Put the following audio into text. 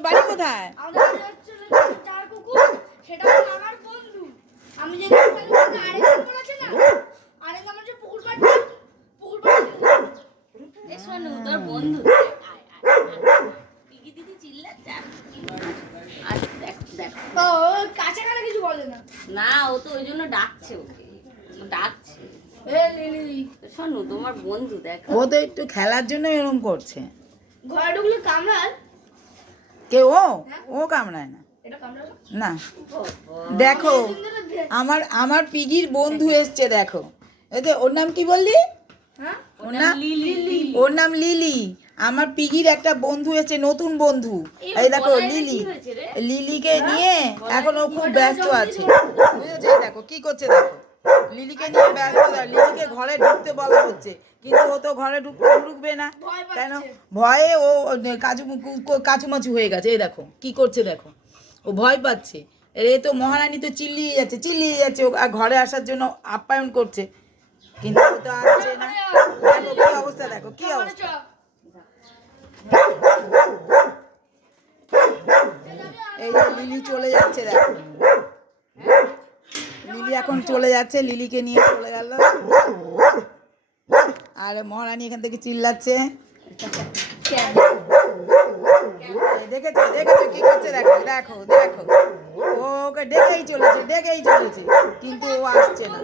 বাড়ি কোথায়? আমাদের বাড়ি হচ্ছে চার কুকুর, সেটা হলো আমার বন্ধু। আমি যে আরেকজন বলেছে না, আরেক নাম হচ্ছে পুকুর পাড়। পুকুর পাড় এ শোনো তোর বন্ধু পিকি দিদি চিল্লাচ্ছে আর দেখো দেখো ও কাছে কাছে কিছু বলে না। না ও তো ওই জন্য ডাকছে ওকে ও ডাকছে এ লিলি শোনো তোমার বন্ধু দেখো ও তো একটু খেলার জন্য এরকম করছে। ঘরে ঢুকলে কামড়ায়। কে ও? ও কামড়ায় না। এটা কামড়ালো না দেখো, অনেকদিন ধরে আমার আমার পিগির বন্ধু এসছে দেখো। এই যে ওর নাম কি বললি? হ্যাঁ ওর নাম লিলি। ওর নাম লিলি। আমার পিগির একটা বন্ধু এসছে, নতুন বন্ধু। এই দেখো লিলি। লিলিকে নিয়ে এখন ও খুব ব্যস্ত আছে, বুঝেছো? এই দেখো কি করছে দেখো, লিলিকে নিয়ে ব্যস্ত। লিলিকে ঘরে ঢুকতে বলা হচ্ছে, কিন্তু ও তো ঘরে ঢুকবে না। ভয় কেন? পাচ্ছে। ভয়ে ও কাচুমাচু হয়ে গেছে। এই দেখো কি করছে দেখো, ও ভয় পাচ্ছে। এ তো মহারানী তো চিল্লিয়ে যাচ্ছে ও আর ঘরে আসার জন্য আপ্যায়ন করছে, কিন্তু ও তো আসছে না। দেখো কি অবস্থা, দেখো কি অবস্থা। এই যে লিলি চলে যাচ্ছে দেখো, লিলি এখন চলে যাচ্ছে, লিলিকে নিয়ে চলে গেল। আর মহারানী এখান থেকে চিল্লাচ্ছে। দেখেছো দেখেছো কি করছে দেখো দেখো দেখো, ও ওকে ডেকেই চলেছে কিন্তু ও আসছে না।